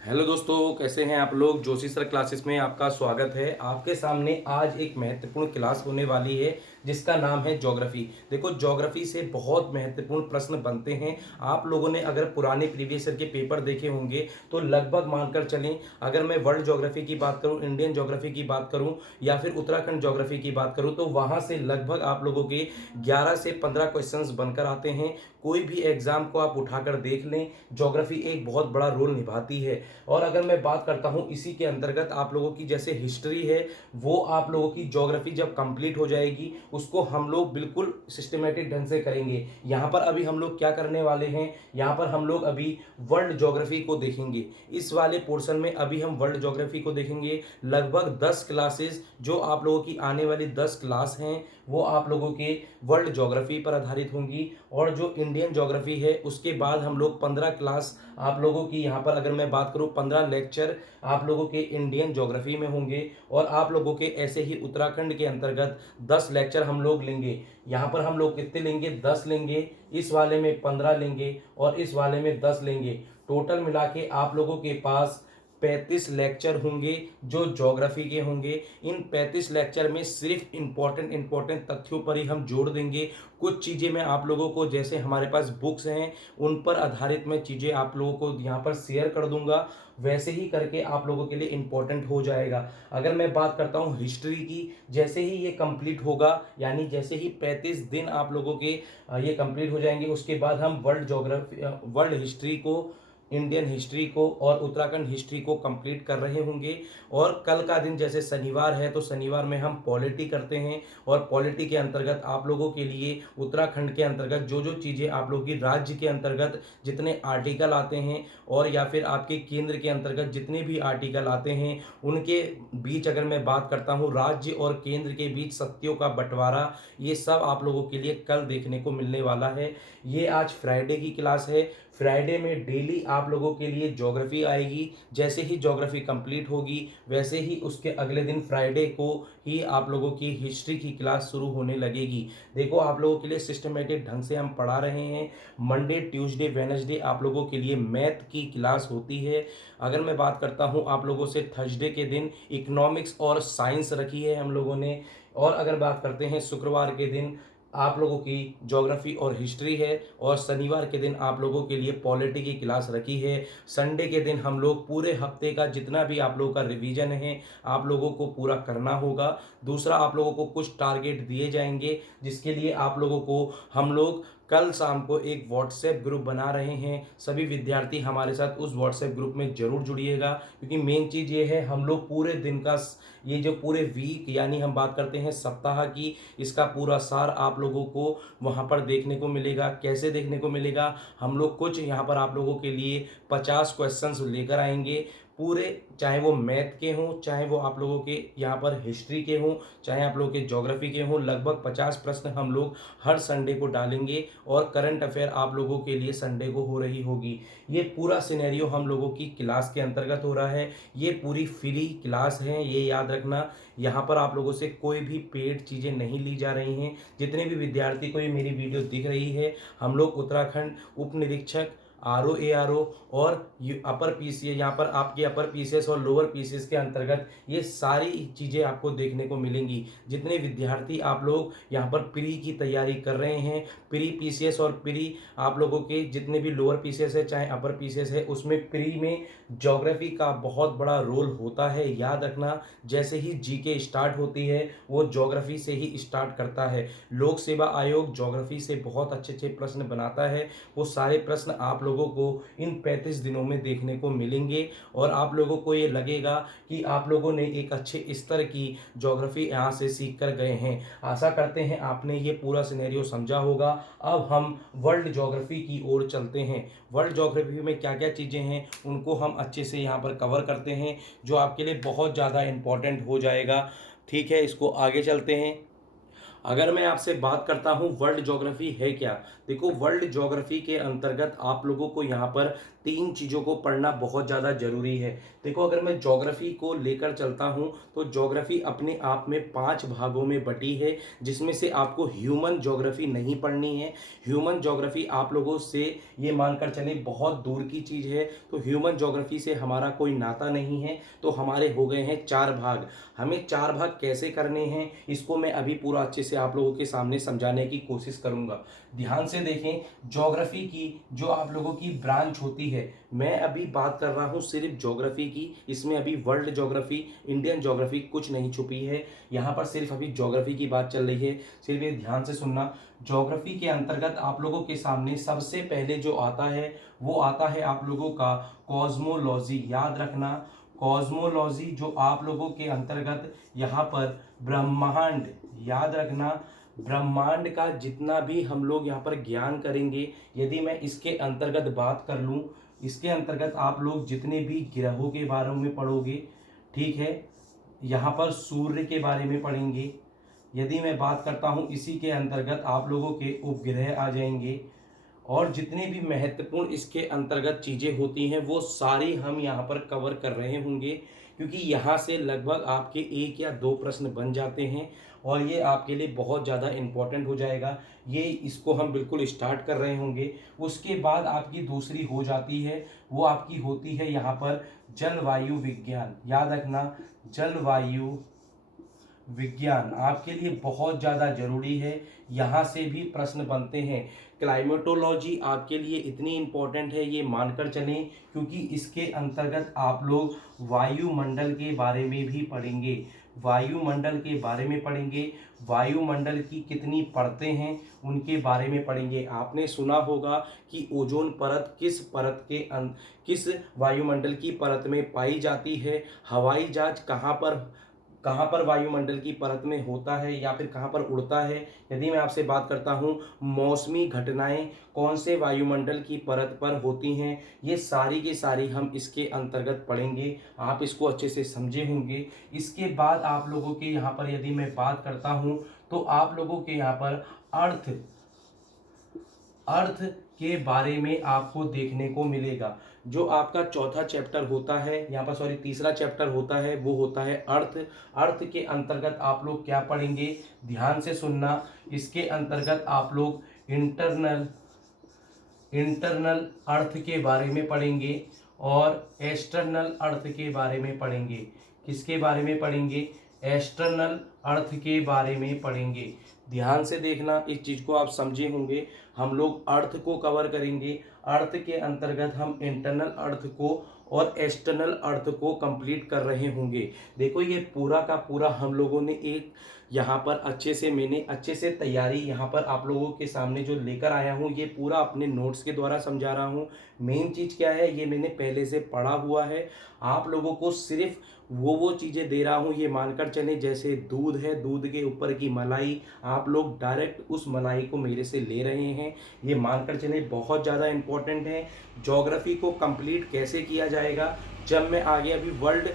Hello दोस्तों, कैसे हैं आप लोग। जोशी सर क्लासेस में आपका स्वागत है। आपके सामने आज एक महत्वपूर्ण क्लास होने वाली है जिसका नाम है ज्योग्राफी। देखो, ज्योग्राफी से बहुत महत्वपूर्ण प्रश्न बनते हैं। आप लोगों ने अगर पुराने प्रीवियस ईयर के पेपर देखे होंगे तो लगभग मानकर चलें, अगर मैं वर्ल्ड ज्योग्राफी की बात करूं, इंडियन ज्योग्राफी की बात करूं या फिर उत्तराखंड ज्योग्राफी की बात करूं, तो वहां से लगभग आप लोगों के 11 से 15 क्वेश्चंस बनकर आते हैं। कोई भी एग्जाम को आप उठाकर देख लें, ज्योग्राफी एक बहुत बड़ा रोल निभाती है। और अगर मैं बात करता हूं इसी के अंतर्गत आप लोगों की जैसे हिस्ट्री है, वो आप लोगों की ज्योग्राफी जब कंप्लीट हो जाएगी उसको हम लोग बिल्कुल सिस्टमेटिक ढंग से करेंगे। यहां पर अभी हम लोग क्या करने वाले हैं, यहां पर हम लोग अभी वर्ल्ड ज्योग्राफी को देखेंगे। इस वाले पोर्शन में अभी हम वर्ल्ड ज्योग्राफी को देखेंगे। लगभग 10 क्लासेस जो आप लोगों की आने वाली 10 क्लास हैं वो आप लोगों के वर्ल्ड ज्योग्राफी पर आधारित होंगी। और जो इंडियन ज्योग्राफी है उसके बाद हम लोग 15 क्लास आप लोगों की, यहाँ पर अगर मैं बात करूँ 15 लेक्चर आप लोगों के इंडियन ज्योग्राफी में होंगे। और आप लोगों के ऐसे ही उत्तराखंड के अंतर्गत 10 लेक्चर हम लोग लेंगे। यहाँ पर हम लोग कितने लेंगे, 10 लेंगे, इस वाले में 15 लेंगे और इस वाले में 10 लेंगे। टोटल मिला के आप लोगों के पास 35 लेक्चर होंगे जो ज्योग्राफी के होंगे। इन 35 लेक्चर में सिर्फ इंपॉर्टेंट तथ्यों पर ही हम जोड़ देंगे। कुछ चीज़ें मैं आप लोगों को, जैसे हमारे पास बुक्स हैं उन पर आधारित मैं चीज़ें आप लोगों को यहाँ पर शेयर कर दूंगा। वैसे ही करके आप लोगों के लिए इंपॉर्टेंट हो जाएगा। अगर मैं बात करता हूँ हिस्ट्री की, जैसे ही ये कंप्लीट होगा, यानी जैसे ही 35 दिन आप लोगों के ये कंप्लीट हो जाएंगे, उसके बाद हम वर्ल्ड हिस्ट्री को, इंडियन हिस्ट्री को और उत्तराखंड हिस्ट्री को कंप्लीट कर रहे होंगे। और कल का दिन जैसे शनिवार है तो शनिवार में हम पॉलिटी करते हैं। और पॉलिटी के अंतर्गत आप लोगों के लिए उत्तराखंड के अंतर्गत जो जो चीज़ें आप लोगों की राज्य के अंतर्गत जितने आर्टिकल आते हैं और या फिर आपके केंद्र के अंतर्गत जितने भी आर्टिकल आते हैं उनके बीच अगर मैं बात करता हूँ, राज्य और केंद्र के बीच सत्यों का बंटवारा, ये सब आप लोगों के लिए कल देखने को मिलने वाला है। ये आज फ्राइडे की क्लास है। फ्राइडे में डेली आप लोगों के लिए ज्योग्राफी आएगी। जैसे ही ज्योग्राफी कंप्लीट होगी वैसे ही उसके अगले दिन फ्राइडे को ही आप लोगों की हिस्ट्री की क्लास शुरू होने लगेगी। देखो, आप लोगों के लिए सिस्टमेटिक ढंग से हम पढ़ा रहे हैं। मंडे ट्यूसडे वेडनेसडे आप लोगों के लिए मैथ की क्लास होती है। अगर मैं बात करता हूं आप लोगों से, थर्सडे के दिन इकोनॉमिक्स और साइंस रखी है हम लोगों ने। और अगर बात करते हैं शुक्रवार के दिन आप लोगों की ज्योग्राफी और हिस्ट्री है। और शनिवार के दिन आप लोगों के लिए पॉलिटी की क्लास रखी है। संडे के दिन हम लोग पूरे हफ्ते का जितना भी आप लोगों का रिवीजन है आप लोगों को पूरा करना होगा। दूसरा, आप लोगों को कुछ टारगेट दिए जाएंगे जिसके लिए आप लोगों को हम लोग कल शाम को एक व्हाट्सएप ग्रुप बना रहे हैं। सभी विद्यार्थी हमारे साथ उस व्हाट्सएप ग्रुप में जरूर जुड़िएगा, क्योंकि मेन चीज़ ये है, हम लोग पूरे दिन का, ये जो पूरे वीक यानी हम बात करते हैं सप्ताह की, इसका पूरा सार आप लोगों को वहाँ पर देखने को मिलेगा। कैसे देखने को मिलेगा, हम लोग कुछ यहाँ पर आप लोगों के लिए 50 क्वेश्चंस लेकर आएंगे पूरे, चाहे वो मैथ के हों, चाहे वो आप लोगों के यहाँ पर हिस्ट्री के हों, चाहे आप लोगों के ज्योग्राफी के हों। लगभग 50 प्रश्न हम लोग हर संडे को डालेंगे और करंट अफेयर आप लोगों के लिए संडे को हो रही होगी। ये पूरा सिनेरियो हम लोगों की क्लास के अंतर्गत हो रहा है। ये पूरी फ्री क्लास है, ये याद रखना। यहाँ पर आप लोगों से कोई भी पेड चीज़ें नहीं ली जा रही हैं। जितने भी विद्यार्थी को ये मेरी वीडियो दिख रही है, हम लोग उत्तराखंड उप निरीक्षक, RO ARO और अपर पीसीएस, यहाँ पर आपके अपर पीसीएस और लोअर पीसीएस के अंतर्गत ये सारी चीज़ें आपको देखने को मिलेंगी। जितने विद्यार्थी आप लोग यहाँ पर प्री की तैयारी कर रहे हैं, प्री पीसीएस और प्री आप लोगों के जितने भी लोअर पीसीएस है चाहे अपर पीसीएस है, उसमें प्री में ज्योग्राफी का बहुत बड़ा रोल होता है। याद रखना, जैसे ही जीके स्टार्ट होती है वो ज्योग्राफी से ही स्टार्ट करता है। लोक सेवा आयोग ज्योग्राफी से बहुत अच्छे अच्छे प्रश्न बनाता है। वो सारे प्रश्न आप लोगों को इन 35 दिनों में देखने को मिलेंगे और आप लोगों को ये लगेगा कि आप लोगों ने एक अच्छे स्तर की ज्योग्राफी यहाँ से सीख कर गए हैं। आशा करते हैं आपने ये पूरा सिनेरियो समझा होगा। अब हम वर्ल्ड ज्योग्राफी की ओर चलते हैं। वर्ल्ड ज्योग्राफी में क्या क्या चीज़ें हैं उनको हम अच्छे से यहाँ पर कवर करते हैं, जो आपके लिए बहुत ज़्यादा इम्पोर्टेंट हो जाएगा। ठीक है, इसको आगे चलते हैं। अगर मैं आपसे बात करता हूं वर्ल्ड ज्योग्राफी है क्या, देखो वर्ल्ड ज्योग्राफी के अंतर्गत आप लोगों को यहाँ पर तीन चीज़ों को पढ़ना बहुत ज़्यादा ज़रूरी है। देखो, अगर मैं ज्योग्राफी को लेकर चलता हूँ तो ज्योग्राफी अपने आप में 5 भागों में बटी है, जिसमें से आपको ह्यूमन ज्योग्राफी नहीं पढ़नी है। ह्यूमन ज्योग्राफी आप लोगों से ये मानकर चलें बहुत दूर की चीज़ है, तो ह्यूमन ज्योग्राफी से हमारा कोई नाता नहीं है। तो हमारे हो गए हैं 4 भाग। हमें 4 भाग कैसे करने हैं, इसको मैं अभी पूरा अच्छे से आप लोगों के सामने समझाने की कोशिश करूँगा। ध्यान से देखें, ज्योग्राफी की जो आप लोगों की ब्रांच होती है, मैं अभी बात कर रहा हूँ सिर्फ ज्योग्राफी की। इसमें अभी वर्ल्ड ज्योग्राफी, इंडियन ज्योग्राफी कुछ नहीं छुपी है। यहाँ पर सिर्फ अभी ज्योग्राफी की बात चल रही है। सिर्फ ये ध्यान से सुनना, ज्योग्राफी के अंतर्गत आप लोगों के सामने सबसे पहले जो आता है वो आता है आप लोगों का कॉस्मोलॉजी। याद रखना, कॉस्मोलॉजी जो आप लोगों के अंतर्गत यहाँ पर ब्रह्मांड, याद रखना, ब्रह्मांड का जितना भी हम लोग यहाँ पर ज्ञान करेंगे, यदि मैं इसके अंतर्गत बात कर लूँ, इसके अंतर्गत आप लोग जितने भी ग्रहों के बारे में पढ़ोगे, ठीक है, यहाँ पर सूर्य के बारे में पढ़ेंगे। यदि मैं बात करता हूँ, इसी के अंतर्गत आप लोगों के उपग्रह आ जाएंगे, और जितने भी महत्वपूर्ण इसके अंतर्गत चीज़ें होती हैं वो सारी हम यहाँ पर कवर कर रहे होंगे, क्योंकि यहाँ से लगभग आपके 1 या 2 प्रश्न बन जाते हैं और ये आपके लिए बहुत ज़्यादा इम्पोर्टेंट हो जाएगा। ये इसको हम बिल्कुल स्टार्ट कर रहे होंगे। उसके बाद आपकी दूसरी हो जाती है, वो आपकी होती है यहाँ पर जलवायु विज्ञान। याद रखना, जलवायु विज्ञान आपके लिए बहुत ज़्यादा ज़रूरी है। यहाँ से भी प्रश्न बनते हैं। क्लाइमेटोलॉजी आपके लिए इतनी इम्पोर्टेंट है, ये मानकर चलें, क्योंकि इसके अंतर्गत आप लोग वायुमंडल के बारे में भी पढ़ेंगे। वायुमंडल के बारे में पढ़ेंगे, वायुमंडल की कितनी परतें हैं उनके बारे में पढ़ेंगे। आपने सुना होगा कि ओजोन परत किस परत के किस वायुमंडल की परत में पाई जाती है। हवाई जहाज कहाँ पर वायुमंडल की परत में होता है या फिर कहाँ पर उड़ता है। यदि मैं आपसे बात करता हूँ, मौसमी घटनाएं कौन से वायुमंडल की परत पर होती हैं, ये सारी की सारी हम इसके अंतर्गत पढ़ेंगे। आप इसको अच्छे से समझे होंगे। इसके बाद आप लोगों के यहाँ पर यदि मैं बात करता हूँ तो आप लोगों के यहाँ पर अर्थ अर्थ के बारे में आपको देखने को मिलेगा। जो आपका चौथा चैप्टर होता है, यहाँ पर सॉरी तीसरा चैप्टर होता है, वो होता है अर्थ। अर्थ के अंतर्गत आप लोग क्या पढ़ेंगे, ध्यान से सुनना। इसके अंतर्गत आप लोग इंटरनल अर्थ के बारे में पढ़ेंगे और एक्सटर्नल अर्थ के बारे में पढ़ेंगे। किसके बारे में पढ़ेंगे, एक्सटर्नल अर्थ के बारे में पढ़ेंगे। ध्यान से देखना, इस चीज़ को आप समझे होंगे। हम लोग अर्थ को कवर करेंगे, अर्थ के अंतर्गत हम इंटरनल अर्थ को और एक्सटर्नल अर्थ को कंप्लीट कर रहे होंगे। देखो, ये पूरा का पूरा हम लोगों ने एक यहाँ पर मैंने अच्छे से तैयारी यहाँ पर आप लोगों के सामने जो लेकर आया हूँ, ये पूरा अपने नोट्स के द्वारा समझा रहा हूँ। मेन चीज़ क्या है, ये मैंने पहले से पढ़ा हुआ है। आप लोगों को सिर्फ वो चीज़ें दे रहा हूँ, ये मानकर चलें जैसे दूध है, दूध के ऊपर की मलाई, आप लोग डायरेक्ट उस मलाई को मेरे से ले रहे हैं, ये मानकर चलें बहुत ज़्यादा इम्पोर्टेंट है। ज्योग्राफी को कंप्लीट कैसे किया जाएगा, जब मैं आगे अभी वर्ल्ड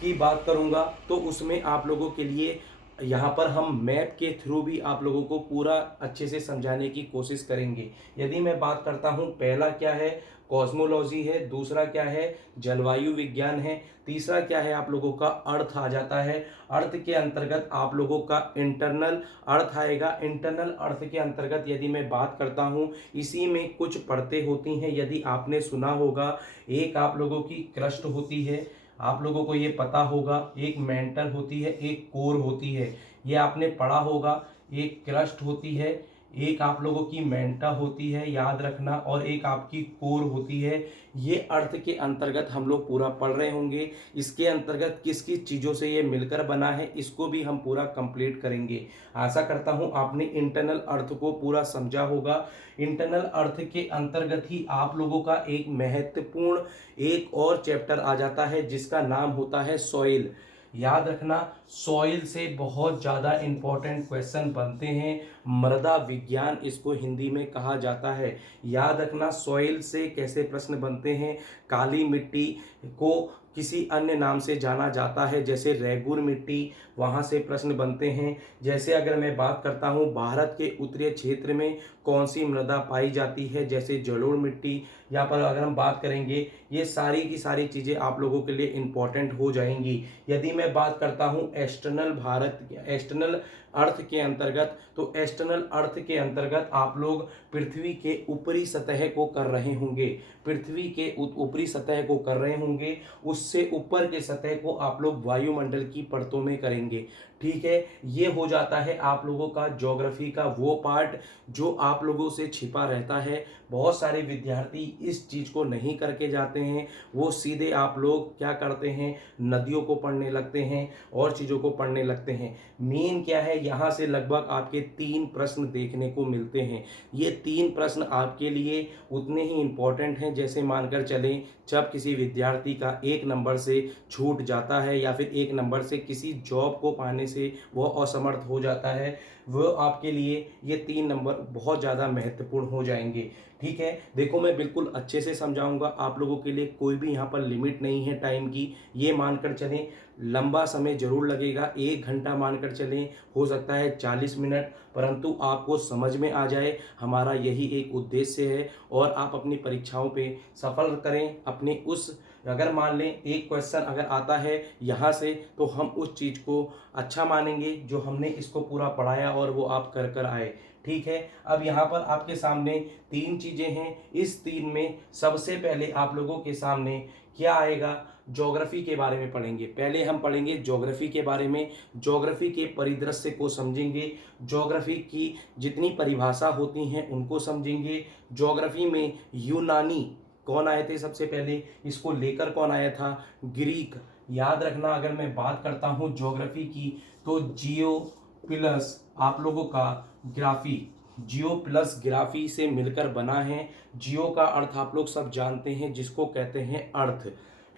की बात करूँगा तो उसमें आप लोगों के लिए यहाँ पर हम मैप के थ्रू भी आप लोगों को पूरा अच्छे से समझाने की कोशिश करेंगे। यदि मैं बात करता हूँ, पहला क्या है, कॉस्मोलॉजी है, दूसरा क्या है, जलवायु विज्ञान है, तीसरा क्या है, आप लोगों का अर्थ आ जाता है। अर्थ के अंतर्गत आप लोगों का इंटरनल अर्थ आएगा। इंटरनल अर्थ के अंतर्गत यदि मैं बात करता हूँ, इसी में कुछ परतें होती हैं। यदि आपने सुना होगा, एक आप लोगों की क्रस्ट होती है, आप लोगों को ये पता होगा, एक मेंटल होती है, एक कोर होती है, ये आपने पढ़ा होगा। एक क्रस्ट होती है, एक आप लोगों की मेंटा होती है, याद रखना, और एक आपकी कोर होती है। ये अर्थ के अंतर्गत हम लोग पूरा पढ़ रहे होंगे। इसके अंतर्गत किस किस चीज़ों से ये मिलकर बना है, इसको भी हम पूरा कंप्लीट करेंगे। आशा करता हूँ आपने इंटरनल अर्थ को पूरा समझा होगा। इंटरनल अर्थ के अंतर्गत ही आप लोगों का एक महत्वपूर्ण एक और चैप्टर आ जाता है, जिसका नाम होता है सॉइल। याद रखना सॉइल से बहुत ज़्यादा इम्पोर्टेंट क्वेश्चन बनते हैं। मृदा विज्ञान इसको हिंदी में कहा जाता है। याद रखना सॉइल से कैसे प्रश्न बनते हैं। काली मिट्टी को किसी अन्य नाम से जाना जाता है, जैसे रेगुर मिट्टी, वहाँ से प्रश्न बनते हैं। जैसे अगर मैं बात करता हूँ भारत के उत्तरीय क्षेत्र में कौन सी मृदा पाई जाती है, जैसे जलोढ़ मिट्टी। यहाँ पर अगर हम बात करेंगे, ये सारी की सारी चीज़ें आप लोगों के लिए इम्पॉर्टेंट हो जाएंगी। यदि मैं बात करता हूँ एक्सटर्नल अर्थ के अंतर्गत, तो एक्सटर्नल अर्थ के अंतर्गत आप लोग पृथ्वी के ऊपरी सतह को कर रहे होंगे। पृथ्वी के ऊपरी सतह को कर रहे होंगे, उससे ऊपर के सतह को आप लोग वायुमंडल की परतों में करेंगे। ठीक है, ये हो जाता है आप लोगों का ज्योग्राफी का वो पार्ट जो आप लोगों से छिपा रहता है। बहुत सारे विद्यार्थी इस चीज़ को नहीं करके जाते हैं, वो सीधे आप लोग क्या करते हैं, नदियों को पढ़ने लगते हैं और चीज़ों को पढ़ने लगते हैं। मेन क्या है, यहाँ से लगभग आपके 3 प्रश्न देखने को मिलते हैं। ये 3 प्रश्न आपके लिए उतने ही इम्पोर्टेंट हैं जैसे मानकर चलें जब किसी विद्यार्थी का 1 नंबर से छूट जाता है या फिर 1 नंबर से किसी जॉब को पाने से वह असमर्थ हो जाता है, वह आपके लिए ये 3 नंबर बहुत ज़्यादा महत्वपूर्ण हो जाएंगे। ठीक है, देखो मैं बिल्कुल अच्छे से समझाऊंगा आप लोगों के लिए, कोई भी यहाँ पर लिमिट नहीं है टाइम की। ये मानकर चलें लंबा समय जरूर लगेगा, 1 घंटा मानकर चलें, हो सकता है 40 मिनट, परंतु आपको समझ में आ जाए, हमारा यही एक उद्देश्य है। और आप अपनी परीक्षाओं पे सफल करें अपने उस, अगर मान लें एक क्वेश्चन अगर आता है यहाँ से, तो हम उस चीज़ को अच्छा मानेंगे जो हमने इसको पूरा पढ़ाया और वो आप कर कर आए। ठीक है, अब यहाँ पर आपके सामने 3 चीज़ें हैं। इस 3 में सबसे पहले आप लोगों के सामने क्या आएगा, ज्योग्राफी के बारे में पढ़ेंगे। पहले हम पढ़ेंगे ज्योग्राफी के बारे में, ज्योग्राफी के परिदृश्य को समझेंगे, ज्योग्राफी की जितनी परिभाषा होती हैं उनको समझेंगे। ज्योग्राफी में यूनानी कौन आए थे सबसे पहले, इसको लेकर कौन आया था, ग्रीक। याद रखना अगर मैं बात करता हूँ ज्योग्राफी की, तो जियो प्लस आप लोगों का ग्राफी, जियो प्लस ग्राफी से मिलकर बना है। जियो का अर्थ आप लोग सब जानते हैं, जिसको कहते हैं अर्थ।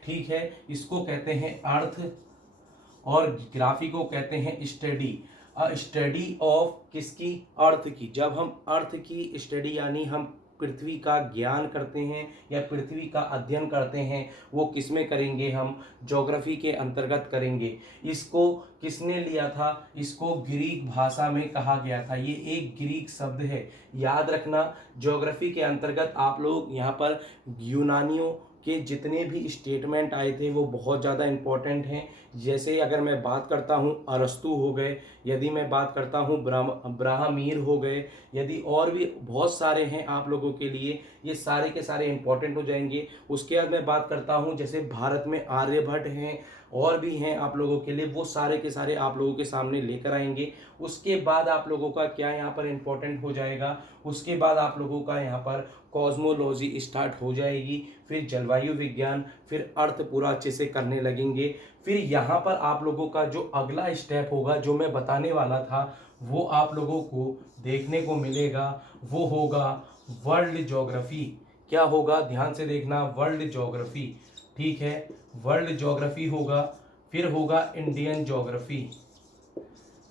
ठीक है, इसको कहते हैं अर्थ, और ग्राफी को कहते हैं स्टडी। स्टडी ऑफ किसकी, अर्थ की। जब हम अर्थ की स्टडी यानी हम पृथ्वी का ज्ञान करते हैं या पृथ्वी का अध्ययन करते हैं, वो किस में करेंगे, हम ज्योग्राफी के अंतर्गत करेंगे। इसको किसने लिया था, इसको ग्रीक भाषा में कहा गया था। ये एक ग्रीक शब्द है, याद रखना। ज्योग्राफी के अंतर्गत आप लोग यहाँ पर यूनानियों के जितने भी स्टेटमेंट आए थे वो बहुत ज़्यादा इम्पोर्टेंट हैं। जैसे अगर मैं बात करता हूँ अरस्तु हो गए, यदि मैं बात करता हूँ ब्राह्मीर हो गए, यदि और भी बहुत सारे हैं आप लोगों के लिए, ये सारे के सारे इम्पोर्टेंट हो जाएंगे। उसके बाद मैं बात करता हूँ जैसे भारत में आर्यभट्ट हैं और भी हैं आप लोगों के लिए, वो सारे के सारे आप लोगों के सामने लेकर आएंगे। उसके बाद आप लोगों का क्या यहाँ पर इम्पोर्टेंट हो जाएगा, उसके बाद आप लोगों का यहाँ पर कॉस्मोलॉजी स्टार्ट हो जाएगी, फिर जलवायु विज्ञान, फिर अर्थ पूरा अच्छे से करने लगेंगे। फिर यहाँ पर आप लोगों का जो अगला स्टेप होगा जो मैं बताने वाला था, वो आप लोगों को देखने को मिलेगा, वो होगा वर्ल्ड ज्योग्राफी। क्या होगा, ध्यान से देखना, वर्ल्ड ज्योग्राफी। ठीक है, वर्ल्ड ज्योग्राफी होगा, फिर होगा इंडियन ज्योग्राफी,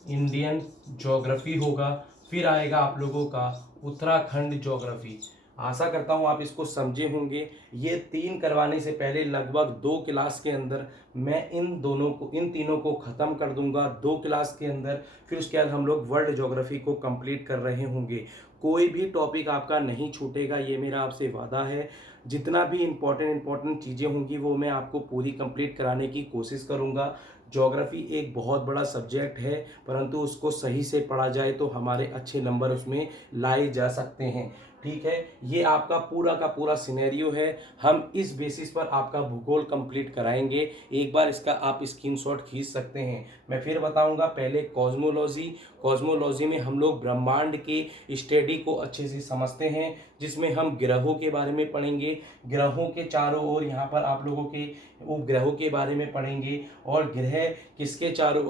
इंडियन ज्योग्राफी होगा, फिर आएगा आप लोगों का उत्तराखंड ज्योग्राफी। आशा करता हूँ आप इसको समझे होंगे। ये 3 करवाने से पहले लगभग 2 क्लास के अंदर मैं इन तीनों को ख़त्म कर दूंगा 2 क्लास के अंदर। फिर उसके बाद हम लोग वर्ल्ड ज्योग्राफी को कंप्लीट कर रहे होंगे। कोई भी टॉपिक आपका नहीं छूटेगा, ये मेरा आपसे वादा है। जितना भी इम्पोर्टेंट चीज़ें होंगी वो मैं आपको पूरी कंप्लीट कराने की कोशिश करूँगा। ज्योग्राफी एक बहुत बड़ा सब्जेक्ट है, परंतु उसको सही से पढ़ा जाए तो हमारे अच्छे नंबर उसमें लाए जा सकते हैं। ठीक है, ये आपका पूरा का पूरा सिनेरियो है। हम इस बेसिस पर आपका भूगोल कंप्लीट कराएंगे। एक बार इसका आप स्क्रीनशॉट खींच सकते हैं। मैं फिर बताऊंगा, पहले कॉस्मोलॉजी में हम लोग ब्रह्मांड के स्टडी को अच्छे से समझते हैं, जिसमें हम ग्रहों के बारे में पढ़ेंगे, ग्रहों के चारों ओर यहाँ पर आप लोगों के उपग्रहों के बारे में पढ़ेंगे, और ग्रह किसके चारों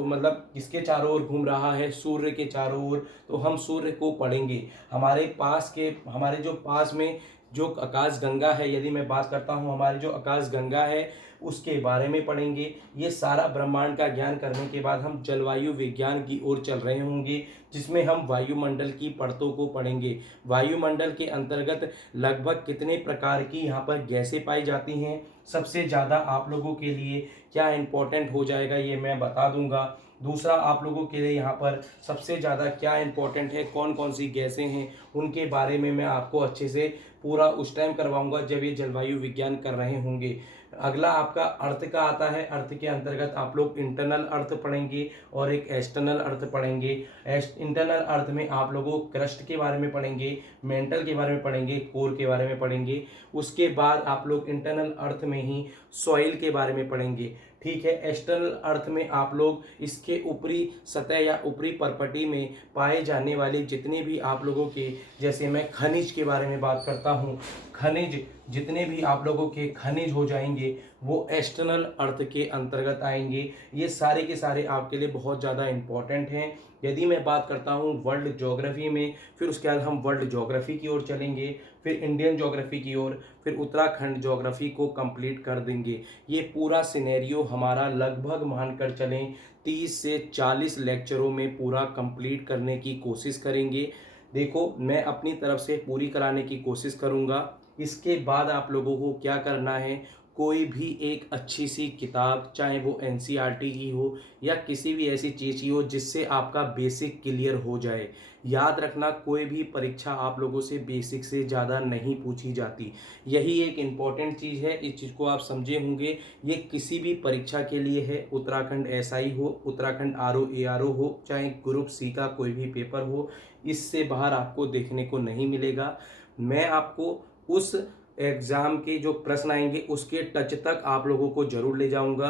ओर घूम रहा है, सूर्य के चारों ओर, तो हम सूर्य को पढ़ेंगे। हमारे जो पास में जो आकाश गंगा है, यदि मैं बात करता हूँ हमारी जो आकाश गंगा है उसके बारे में पढ़ेंगे। ये सारा ब्रह्मांड का ज्ञान करने के बाद हम जलवायु विज्ञान की ओर चल रहे होंगे, जिसमें हम वायुमंडल की परतों को पढ़ेंगे। वायुमंडल के अंतर्गत लगभग कितने प्रकार की यहाँ पर गैसें पाई जाती हैं, सबसे ज़्यादा आप लोगों के लिए क्या इम्पोर्टेंट हो जाएगा ये मैं बता दूंगा। दूसरा, आप लोगों के लिए यहाँ पर सबसे ज़्यादा क्या इम्पोर्टेंट है, कौन कौन सी गैसें हैं, उनके बारे में मैं आपको अच्छे से पूरा उस टाइम करवाऊंगा जब ये जलवायु विज्ञान कर रहे होंगे। अगला आपका अर्थ का आता है। अर्थ के अंतर्गत आप लोग इंटरनल अर्थ पढ़ेंगे और एक एक्सटर्नल अर्थ पढ़ेंगे। इंटरनल अर्थ में आप लोगों क्रस्ट के बारे में पढ़ेंगे, मेंटल के बारे में पढ़ेंगे, कोर के बारे में पढ़ेंगे। उसके बाद आप लोग इंटरनल अर्थ में ही सॉइल के बारे में पढ़ेंगे। ठीक है। एक्सटर्नल अर्थ में आप लोग इसके ऊपरी सतह या ऊपरी परपटी में पाए जाने वाले जितने भी आप लोगों के, जैसे मैं खनिज के बारे में बात करता हूँ, खनिज जितने भी आप लोगों के खनिज हो जाएंगे वो एक्सटर्नल अर्थ के अंतर्गत आएंगे। ये सारे के सारे आपके लिए बहुत ज़्यादा इम्पॉर्टेंट हैं। यदि मैं बात करता हूँ वर्ल्ड ज्योग्राफी में, फिर उसके बाद हम वर्ल्ड ज्योग्राफी की ओर चलेंगे, फिर इंडियन ज्योग्राफी की ओर, फिर उत्तराखंड ज्योग्राफी को कंप्लीट कर देंगे। ये पूरा सिनेरियो हमारा लगभग मानकर चलें 30 से 40 लेक्चरों में पूरा कंप्लीट करने की कोशिश करेंगे। देखो, मैं अपनी तरफ से पूरी कराने की कोशिश करूँगा। इसके बाद आप लोगों को क्या करना है, कोई भी एक अच्छी सी किताब, चाहे वो एनसीईआरटी की हो या किसी भी ऐसी चीज़ की हो जिससे आपका बेसिक क्लियर हो जाए। याद रखना, कोई भी परीक्षा आप लोगों से बेसिक से ज़्यादा नहीं पूछी जाती। यही एक इम्पॉर्टेंट चीज़ है, इस चीज़ को आप समझे होंगे। ये किसी भी परीक्षा के लिए है, उत्तराखंड एसआई हो, उत्तराखंड आरओ एआरओ हो, चाहे ग्रुप सी का कोई भी पेपर हो, इससे बाहर आपको देखने को नहीं मिलेगा। मैं आपको उस एग्ज़ाम के जो प्रश्न आएंगे उसके टच तक आप लोगों को ज़रूर ले जाऊंगा,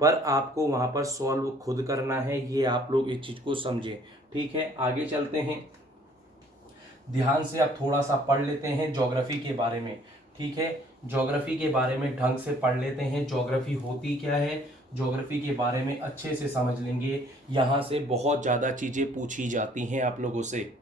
पर आपको वहाँ पर सॉल्व खुद करना है। ये आप लोग इस चीज़ को समझें। ठीक है, आगे चलते हैं। ध्यान से आप थोड़ा सा पढ़ लेते हैं ज्योग्राफी के बारे में। ठीक है, ज्योग्राफी के बारे में ढंग से पढ़ लेते हैं। ज्योग्राफी होती क्या है, ज्योग्राफी के बारे में अच्छे से समझ लेंगे। यहाँ से बहुत ज़्यादा चीज़ें पूछी जाती हैं आप लोगों से।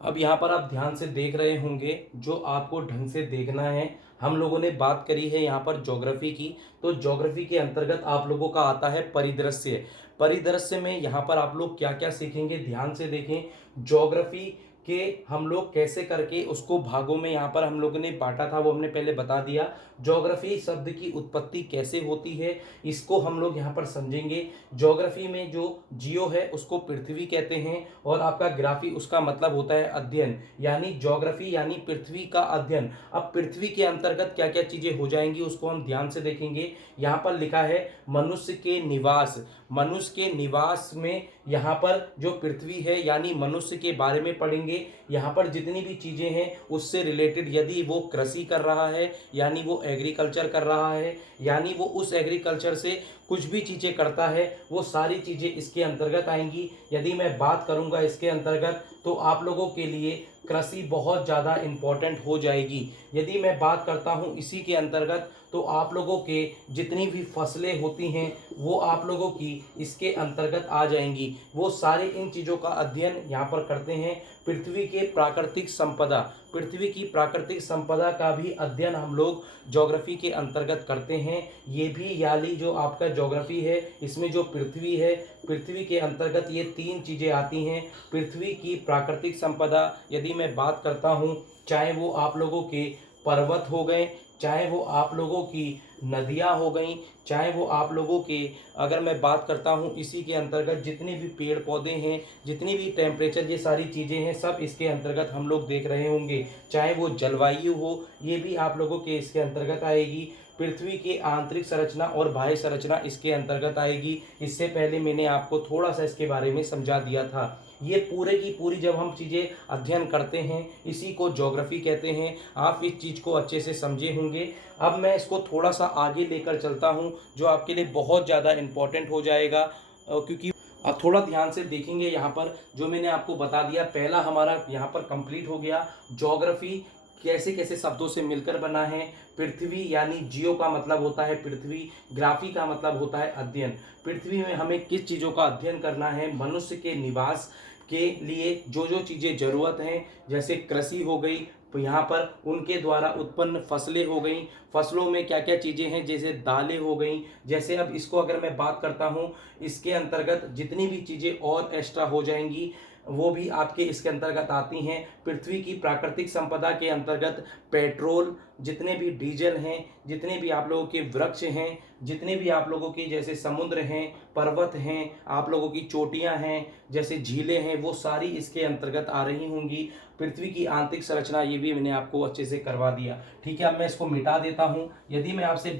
अब यहाँ पर आप ध्यान से देख रहे होंगे, जो आपको ढंग से देखना है। हम लोगों ने बात करी है यहाँ पर ज्योग्राफी की, तो ज्योग्राफी के अंतर्गत आप लोगों का आता है परिदृश्य। परिदृश्य में यहाँ पर आप लोग क्या क्या सीखेंगे, ध्यान से देखें। ज्योग्राफी के हम लोग कैसे करके उसको भागों में यहाँ पर हम लोगों ने बांटा था, वो हमने पहले बता दिया। ज्योग्राफी शब्द की उत्पत्ति कैसे होती है इसको हम लोग यहाँ पर समझेंगे। ज्योग्राफी में जो जियो है उसको पृथ्वी कहते हैं, और आपका ग्राफी उसका मतलब होता है अध्ययन, यानी ज्योग्राफी यानी पृथ्वी का अध्ययन। अब पृथ्वी के अंतर्गत क्या क्या चीजें हो जाएंगी उसको हम ध्यान से देखेंगे। यहाँ पर लिखा है मनुष्य के निवास। मनुष्य के निवास में यहाँ पर जो पृथ्वी है यानी मनुष्य के बारे में पढ़ेंगे। यहाँ पर जितनी भी चीजें हैं उससे रिलेटेड, यदि वो कृषि कर रहा है यानी वो एग्रीकल्चर कर रहा है, यानी वो उस एग्रीकल्चर से कुछ भी चीजें करता है, वो सारी चीजें इसके अंतर्गत आएंगी। यदि मैं बात करूंगा इसके अंतर्गत, तो आप लोगों के लिए कृषि बहुत ज़्यादा इम्पोर्टेंट हो जाएगी। यदि मैं बात करता हूं इसी के अंतर्गत, तो आप लोगों के जितनी भी फसलें होती हैं वो आप लोगों की इसके अंतर्गत आ जाएंगी। वो सारे इन चीज़ों का अध्ययन यहाँ पर करते हैं। पृथ्वी के प्राकृतिक संपदा, पृथ्वी की प्राकृतिक संपदा का भी अध्ययन हम लोग ज्योग्राफी के अंतर्गत करते हैं। ये भी यानी जो आपका ज्योग्राफी है इसमें जो पृथ्वी है, पृथ्वी के अंतर्गत ये तीन चीज़ें आती हैं। पृथ्वी की प्राकृतिक संपदा, यदि मैं बात करता हूँ, चाहे वो आप लोगों के पर्वत हो गए, चाहे वो आप लोगों की नदियाँ हो गई, चाहे वो आप लोगों के, अगर मैं बात करता हूँ इसी के अंतर्गत जितने भी पेड़ पौधे हैं, जितनी भी टेम्परेचर, ये सारी चीज़ें हैं, सब इसके अंतर्गत हम लोग देख रहे होंगे। चाहे वो जलवायु हो, ये भी आप लोगों के इसके अंतर्गत आएगी। पृथ्वी की आंतरिक संरचना और बाह्य संरचना इसके अंतर्गत आएगी। इससे पहले मैंने आपको थोड़ा सा इसके बारे में समझा दिया था। ये पूरे की पूरी जब हम चीज़ें अध्ययन करते हैं, इसी को ज्योग्राफी कहते हैं। आप इस चीज़ को अच्छे से समझे होंगे। अब मैं इसको थोड़ा सा आगे लेकर चलता हूँ, जो आपके लिए बहुत ज़्यादा इम्पोर्टेंट हो जाएगा, क्योंकि आप थोड़ा ध्यान से देखेंगे। यहाँ पर जो मैंने आपको बता दिया, पहला हमारा यहाँ पर कंप्लीट हो गया। ज्योग्राफी कैसे कैसे शब्दों से मिलकर बना है। पृथ्वी यानी जियो का मतलब होता है पृथ्वी, ग्राफी का मतलब होता है अध्ययन। पृथ्वी में हमें किस चीज़ों का अध्ययन करना है, मनुष्य के निवास के लिए जो जो चीज़ें ज़रूरत हैं, जैसे कृषि हो गई, यहाँ पर उनके द्वारा उत्पन्न फसलें हो गई, फसलों में क्या क्या चीज़ें हैं, जैसे दालें हो गई, जैसे अब इसको अगर मैं बात करता हूँ, इसके अंतर्गत जितनी भी चीज़ें और एक्स्ट्रा हो जाएंगी वो भी आपके इसके अंतर्गत आती हैं। पृथ्वी की प्राकृतिक संपदा के अंतर्गत पेट्रोल, जितने भी डीजल हैं, जितने भी आप लोगों के वृक्ष हैं, जितने भी आप लोगों की जैसे समुद्र हैं, पर्वत हैं, आप लोगों की चोटियां हैं, जैसे झीलें हैं, वो सारी इसके अंतर्गत आ रही होंगी। पृथ्वी की आंतरिक संरचना ये भी मैंने आपको अच्छे से करवा दिया। ठीक है, अब मैं इसको मिटा देता हूँ। यदि मैं आपसे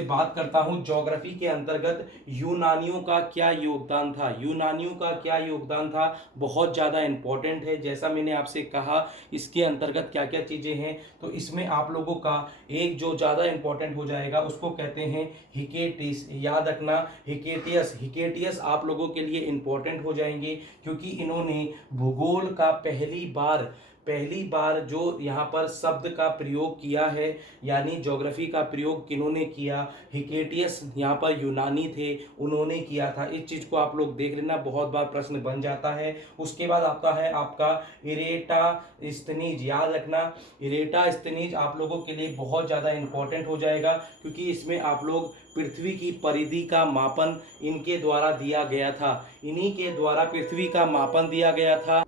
बात करता हूं ज्योग्राफी के अंतर्गत यूनानियों का क्या योगदान था, बहुत ज़्यादा इंपॉर्टेंट है। जैसा मैंने आपसे कहा, इसके अंतर्गत क्या क्या चीज़ें हैं, तो इसमें आप लोगों का एक जो ज़्यादा इंपॉर्टेंट हो जाएगा उसको कहते हैं हिकेटिस। याद रखना, हिकेटियस आप लोगों के लिए इंपॉर्टेंट हो जाएंगे, क्योंकि इन्होंने भूगोल का पहली बार जो यहाँ पर शब्द का प्रयोग किया है, यानी ज्योग्राफी का प्रयोग किन्होंने किया, हिकेटियस यहाँ पर यूनानी थे, उन्होंने किया था। इस चीज़ को आप लोग देख लेना, बहुत बार प्रश्न बन जाता है। उसके बाद आता है आपका इरेटास्थनीज। याद रखना, इरेटास्थनीज आप लोगों के लिए बहुत ज़्यादा इंपॉर्टेंट हो जाएगा, क्योंकि इसमें आप लोग पृथ्वी की परिधि का मापन इनके द्वारा दिया गया था, इन्हीं के द्वारा पृथ्वी का मापन दिया गया था।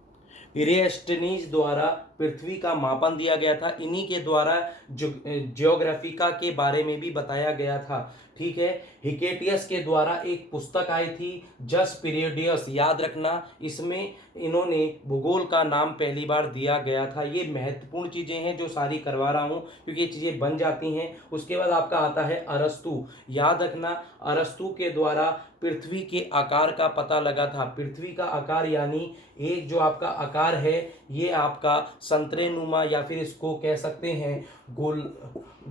इरेस्टनीज द्वारा पृथ्वी का मापन दिया गया था, इन्हीं के द्वारा ज्योग्राफिका के बारे में भी बताया गया था। ठीक है, हिकेटियस के द्वारा एक पुस्तक आई थी जस पीरियडियस। याद रखना, इसमें इन्होंने भूगोल का नाम पहली बार दिया गया था। ये महत्वपूर्ण चीज़ें हैं जो सारी करवा रहा हूँ, क्योंकि ये चीज़ें बन जाती हैं। उसके बाद आपका आता है अरस्तु। याद रखना, अरस्तु के द्वारा पृथ्वी के आकार का पता लगा था। पृथ्वी का आकार यानी एक जो आपका आकार है, ये आपका संतरे नुमा, या फिर इसको कह सकते हैं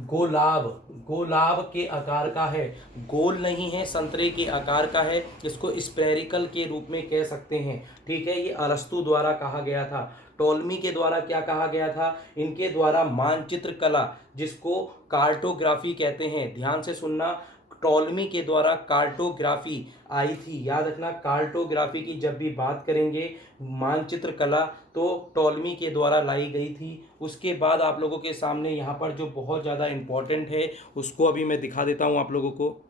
गोलाब के आकार का है। गोल नहीं है, संतरे के आकार का है, इसको स्फेरिकल के रूप में कह सकते हैं। ठीक है, ये अरस्तु द्वारा कहा गया था। टोल्मी के द्वारा क्या कहा गया था, इनके द्वारा मानचित्र कला, जिसको कार्टोग्राफी कहते हैं, ध्यान से सुनना, टोल्मी के द्वारा कार्टोग्राफी आई थी। याद रखना, कार्टोग्राफी की जब भी बात करेंगे, मानचित्र कला, तो टोल्मी के द्वारा लाई गई थी। उसके बाद आप लोगों के सामने यहाँ पर जो बहुत ज़्यादा इम्पोर्टेंट है उसको अभी मैं दिखा देता हूँ आप लोगों को।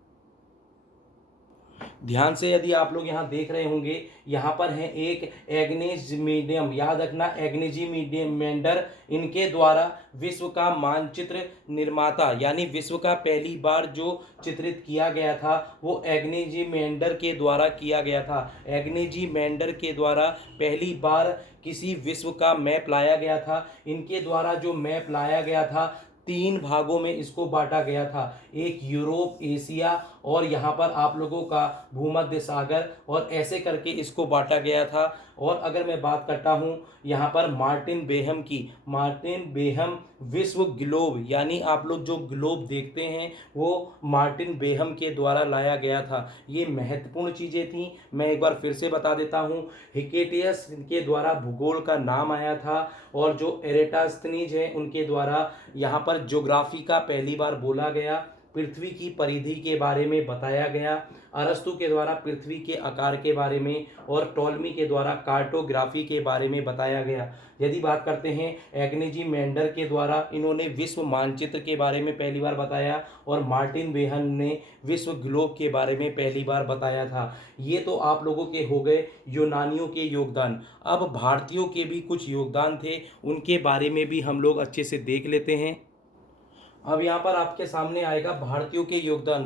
ध्यान से यदि आप लोग यहाँ देख रहे होंगे, यहाँ पर है एक एग्नेज मीडियम। याद रखना, एग्नेजी मीडियम मेंडर, इनके द्वारा विश्व का मानचित्र निर्माता, यानी विश्व का पहली बार जो चित्रित किया गया था वो एग्नेजी मेंडर के द्वारा किया गया था। एग्नेजी मेंडर के द्वारा पहली बार किसी विश्व का मैप लाया गया था। इनके द्वारा जो मैप लाया गया था, 3 भागों में इसको बांटा गया था, एक यूरोप, एशिया, और यहाँ पर आप लोगों का भूमध्य सागर, और ऐसे करके इसको बांटा गया था। और अगर मैं बात करता हूँ यहाँ पर मार्टिन बेहम की, मार्टिन बेहम विश्व ग्लोब, यानी आप लोग जो ग्लोब देखते हैं वो मार्टिन बेहम के द्वारा लाया गया था। ये महत्वपूर्ण चीज़ें थी, मैं एक बार फिर से बता देता हूँ। हिकेटियस के द्वारा भूगोल का नाम आया था, और जो एरेटास्थनीज है उनके द्वारा यहाँ पर ज्योग्राफी का पहली बार बोला गया, पृथ्वी की परिधि के बारे में बताया गया। अरस्तु के द्वारा पृथ्वी के आकार के बारे में, और टोल्मी के द्वारा कार्टोग्राफी के बारे में बताया गया। यदि बात करते हैं एग्नेजी मेंडर के द्वारा, इन्होंने विश्व मानचित्र के बारे में पहली बार बताया, और मार्टिन बेहम ने विश्व ग्लोब के बारे में पहली बार बताया था। ये तो आप लोगों के हो गए यूनानियों के योगदान। अब भारतीयों के भी कुछ योगदान थे, उनके बारे में भी हम लोग अच्छे से देख लेते हैं। अब यहाँ पर आपके सामने आएगा भारतीयों के योगदान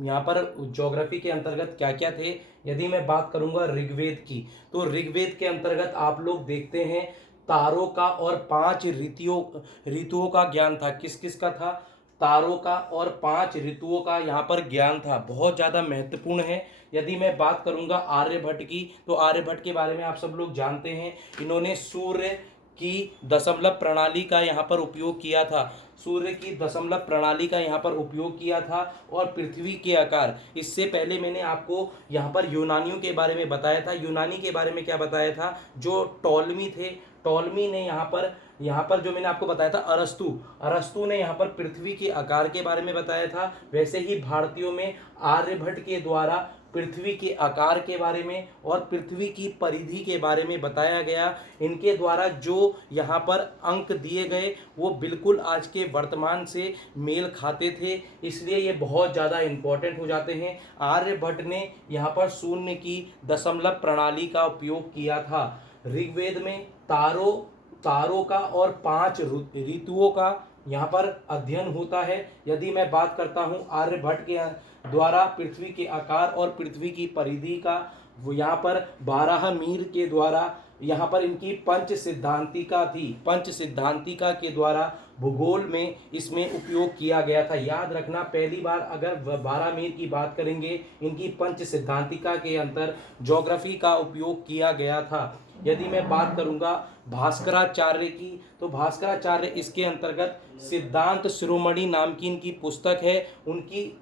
यहाँ पर ज्योग्राफी के अंतर्गत क्या क्या थे। यदि मैं बात करूँगा ऋग्वेद की, तो ऋग्वेद के अंतर्गत आप लोग देखते हैं तारों का और 5 ऋतुओं का ज्ञान था। किस किस का था? तारों का और 5 ऋतुओं का यहाँ पर ज्ञान था, बहुत ज़्यादा महत्वपूर्ण है। यदि मैं बात करूँगा आर्यभट्ट की, तो आर्यभट्ट के बारे में आप सब लोग जानते हैं, इन्होंने सूर्य की दशमलव प्रणाली का यहाँ पर उपयोग किया था। सूर्य की दशमलव प्रणाली का यहाँ पर उपयोग किया था, और पृथ्वी के आकार, इससे पहले मैंने आपको यहाँ पर यूनानियों के बारे में बताया था। यूनानी के बारे में क्या बताया था? जो टॉलमी थे, टॉलमी ने यहाँ पर जो मैंने आपको बताया था, अरस्तु ने यहाँ पर पृथ्वी के आकार के बारे में बताया था। वैसे ही भारतीयों में आर्यभट्ट के द्वारा पृथ्वी के आकार के बारे में और पृथ्वी की परिधि के बारे में बताया गया। इनके द्वारा जो यहाँ पर अंक दिए गए वो बिल्कुल आज के वर्तमान से मेल खाते थे, इसलिए ये बहुत ज़्यादा इम्पोर्टेंट हो जाते हैं। आर्यभट्ट ने यहाँ पर शून्य की दशमलव प्रणाली का उपयोग किया था। ऋग्वेद में तारों का और 5 ऋतुओं का यहाँ पर अध्ययन होता है। यदि मैं बात करता हूँ आर्यभट्ट के द्वारा पृथ्वी के आकार और पृथ्वी की परिधि का, वो यहाँ पर बारहमीर के द्वारा यहाँ पर इनकी पंच सिद्धांतिका थी। पंच सिद्धांतिका के द्वारा भूगोल में इसमें उपयोग किया गया था। याद रखना, पहली बार अगर बारहमीर की बात करेंगे, इनकी पंच सिद्धांतिका के अंतर ज्योग्राफी का उपयोग किया गया था। यदि मैं बात करूंगा भास्कराचार्य की, तो भास्कराचार्य इसके अंतर्गत सिद्धांत शिरोमणि नाम की इनकी पुस्तक है,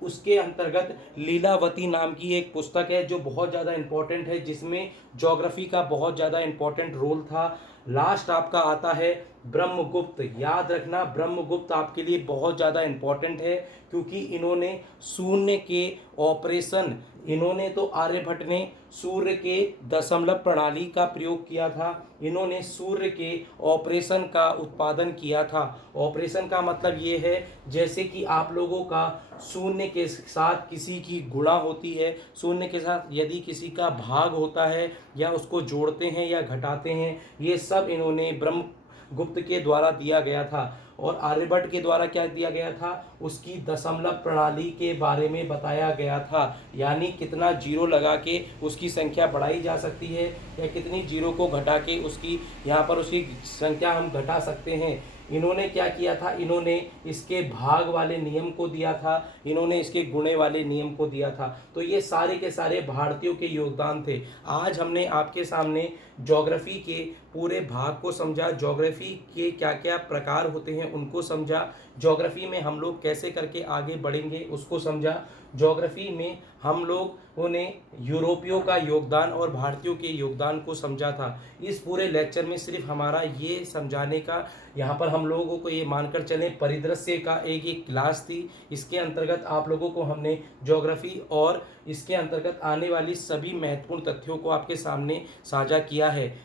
उसके अंतर्गत लीलावती नाम की एक पुस्तक है जो बहुत ज़्यादा इंपॉर्टेंट है, जिसमें ज्योग्राफी का बहुत ज़्यादा इंपॉर्टेंट रोल था। लास्ट आपका आता है ब्रह्मगुप्त। याद रखना, ब्रह्मगुप्त आपके लिए बहुत ज़्यादा इंपॉर्टेंट है, क्योंकि इन्होंने शून्य के ऑपरेशन, इन्होंने तो आर्यभट्ट ने सूर्य के दशमलव प्रणाली का प्रयोग किया था, इन्होंने सूर्य के ऑपरेशन का उत्पादन किया था। ऑपरेशन का मतलब ये है जैसे कि आप लोगों का शून्य के साथ किसी की गुणा होती है, शून्य के साथ यदि किसी का भाग होता है या उसको जोड़ते हैं या घटाते हैं, ये सब इन्होंने ब्रह्मगुप्त के द्वारा दिया गया था। और आर्यभट्ट के द्वारा क्या दिया गया था, उसकी दशमलव प्रणाली के बारे में बताया गया था, यानी कितना जीरो लगा के उसकी संख्या बढ़ाई जा सकती है या कितनी जीरो को घटा के उसकी यहाँ पर उसकी संख्या हम घटा सकते हैं। इन्होंने क्या किया था, इन्होंने इसके भाग वाले नियम को दिया था, इन्होंने इसके गुणे वाले नियम को दिया था। तो ये सारे के सारे भारतीयों के योगदान थे। आज हमने आपके सामने ज्योग्राफी के पूरे भाग को समझा, ज्योग्राफी के क्या क्या प्रकार होते हैं उनको समझा, ज्योग्राफी में हम लोग कैसे करके आगे बढ़ेंगे उसको समझा। ज्योग्राफी में हम लोगों ने यूरोपियों का योगदान और भारतीयों के योगदान को समझा था। इस पूरे लेक्चर में सिर्फ हमारा ये समझाने का, यहाँ पर हम लोगों को ये मानकर चलें परिदृश्य का एक क्लास थी। इसके अंतर्गत आप लोगों को हमने ज्योग्राफी और इसके अंतर्गत आने वाली सभी महत्वपूर्ण तथ्यों को आपके सामने साझा किया है।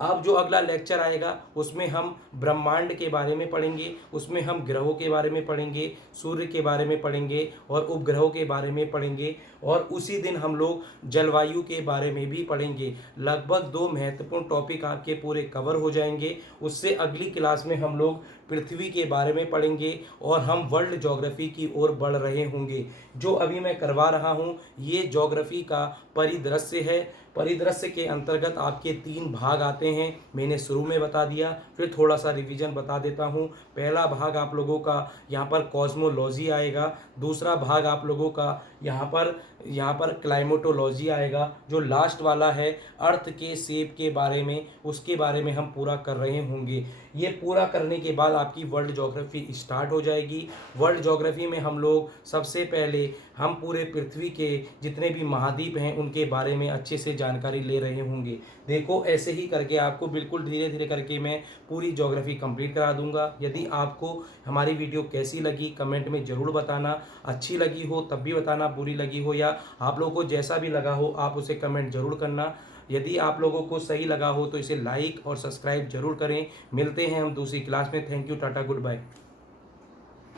अब जो अगला लेक्चर आएगा उसमें हम ब्रह्मांड के बारे में पढ़ेंगे, उसमें हम ग्रहों के बारे में पढ़ेंगे, सूर्य के बारे में पढ़ेंगे और उपग्रहों के बारे में पढ़ेंगे, और उसी दिन हम लोग जलवायु के बारे में भी पढ़ेंगे। लगभग 2 महत्वपूर्ण टॉपिक आपके पूरे कवर हो जाएंगे। उससे अगली क्लास में हम लोग पृथ्वी के बारे में पढ़ेंगे और हम वर्ल्ड ज्योग्राफी की ओर बढ़ रहे होंगे। जो अभी मैं करवा रहा हूँ ये ज्योग्राफी का परिदृश्य है। परिदृश्य के अंतर्गत आपके 3 भाग आते हैं, मैंने शुरू में बता दिया, फिर थोड़ा सा रिवीजन बता देता हूँ। पहला भाग आप लोगों का यहाँ पर कॉस्मोलॉजी आएगा, दूसरा भाग आप लोगों का यहाँ पर क्लाइमेटोलॉजी आएगा, जो लास्ट वाला है अर्थ के शेप के बारे में, उसके बारे में हम पूरा कर रहे होंगे। ये पूरा करने के बाद आपकी वर्ल्ड ज्योग्राफी स्टार्ट हो जाएगी। वर्ल्ड ज्योग्राफी में हम लोग सबसे पहले हम पूरे पृथ्वी के जितने भी महाद्वीप हैं उनके बारे में अच्छे से जानकारी ले रहे होंगे। देखो ऐसे ही करके आपको बिल्कुल धीरे धीरे करके मैं पूरी ज्योग्राफी कंप्लीट करा दूंगा। यदि आपको हमारी वीडियो कैसी लगी कमेंट में ज़रूर बताना, अच्छी लगी हो तब भी बताना, बुरी लगी हो या आप लोगों को जैसा भी लगा हो आप उसे कमेंट ज़रूर करना। यदि आप लोगों को सही लगा हो तो इसे लाइक और सब्सक्राइब जरूर करें। मिलते हैं हम दूसरी क्लास में। Thank you, tata, good bye.